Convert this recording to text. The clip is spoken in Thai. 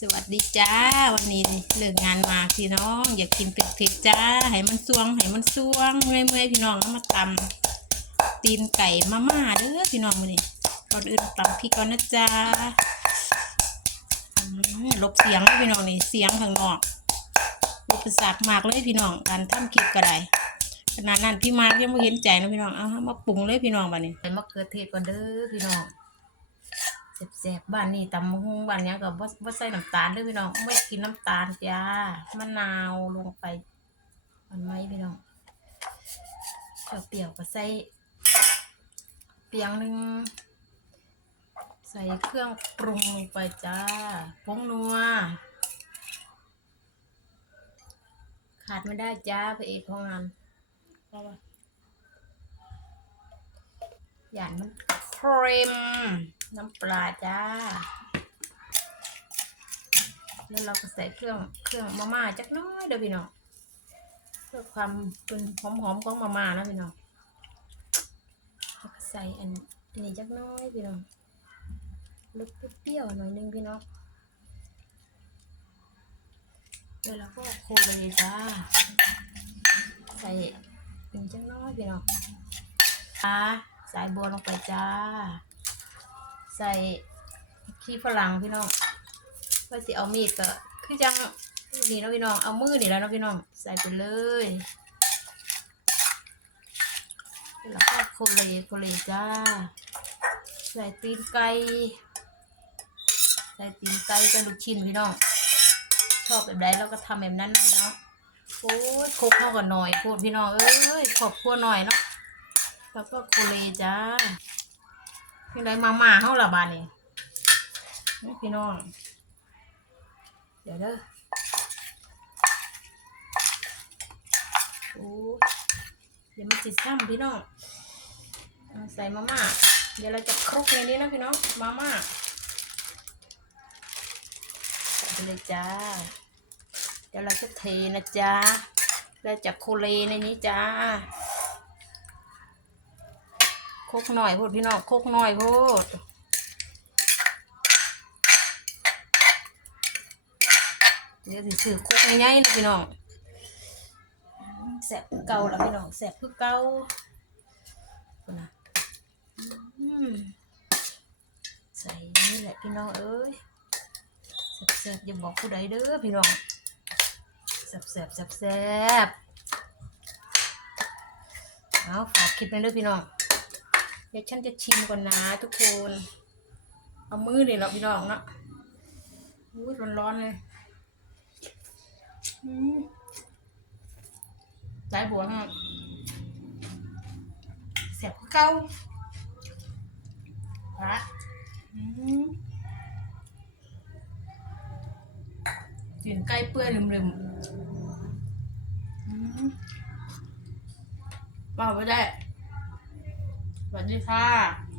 สวัสดีจ้า วันนี้เลิกงานมาพี่น้อง อยากกินเป็ดเผ็ดๆจ้าให้มันสวงให้มันสวงเมื่อยเมื่อยๆพี่น้องเอามาตำตีนไก่มาม่าเด้อพี่น้องมื้อนี้ก่อนอื่นตำพริกก่อนนะจ้าลบเสียงเลยพี่น้องนี่เสียงข้างนอกอุปสรรคมากเลยพี่น้องการทำคลิปก็ได้ขนาดนั้นพี่มาร์กยังไม่เห็นใจนะพี่น้องเอามาปรุงเลยพี่น้องบ้านี้ใส่มะเขือเทศก่อนเด้อพี่น้อง แซ่บๆบ้านนี้ตำบักหุ่งบ้านเนี้ยก็บ่บ่ใส่น้ำตาลด้วยพี่น้องไม่กินน้ำตาลจ้ามะนาวลงไปมันไหมพี่น้องเปรี้ยวๆก็ใส่เปียงหนึ่งใส่เครื่องปรุงลงไปจ้าผงนัวขาดไม่ได้จ้าพระเอกของงานเพราะว่าอย่างมันเค็ม น้ำปลาจ้า แล้วเราก็ใส่เครื่องเครื่องมาม่าจักน้อยเด้อพี่น้องเพื่อความเป็นหอมๆของมาม่านะพี่น้องแล้วก็ใส่อันอันนี้จักน้อยพี่น้องลูกเปรี้ยวหน่อยนึงพี่น้องแล้วเราก็โคนเลยจ้า ใส่อันนี้จักน้อยพี่น้องจ้าใส่บัวลงไปจ้า ใส่ขี้ฝรั่งพี่น้องว่าสิเอามีดก็คือจังนี่นะพี่น้องเอามือนี่แล้วนะพี่น้องใส่ไปเลยแล้วก็โคเลโคเลจ้าใส่ตีนไก่ใส่ตีนไก่กับลูกชิ้นพี่น้องชอบแบบใดเราก็ทำแบบนั้นนะพี่น้องโอ้ยโคกเข้ากันหน่อยพูดพี่น้องเอ้ยขอบครัวหน่อยเนาะแล้วก็โคเลจ้า ยังไงมาม่าเฮาละบานนี่พี่น้อง เดี๋ยวเด้อโอ้เดี๋ยวมันจิซ้ำพี่น้องใส่มาม่า เดี๋ยวเราจะคลุกในนี้นะพี่น้อง มาม่าใส่ไปเลยจ้า เดี๋ยวเราจะเทนะจ๊ะเราจะโคเลในนี้จ้า คกหน่อยพูดพี่น้องโคกหน่อยพูดเดี๋ยวสิซื้อโคกใหญ่ๆเลยพี่น้องแสบเก่าแล้วพี่น้องแสบคือเก่าพูดนะใส่นี่แหละพี่น้องเอ้ยแสบๆอย่าบอกผู้ใดเด้อพี่น้องแสบแสบแสบแสบเอาฝากคลิปไปเด้อพี่น้อง ดี๋ยวฉันจะชิมก่อนนะทุกคน เอามือนี่เราพี่น้องเนาะอุ้ยร้อนๆเลยอืมสายบัวฮะเสียบเก้าพระอืมกลิ่นไก่เปื่อยลืมๆอืมว่าไม่ได้ สวัสดีค่ะ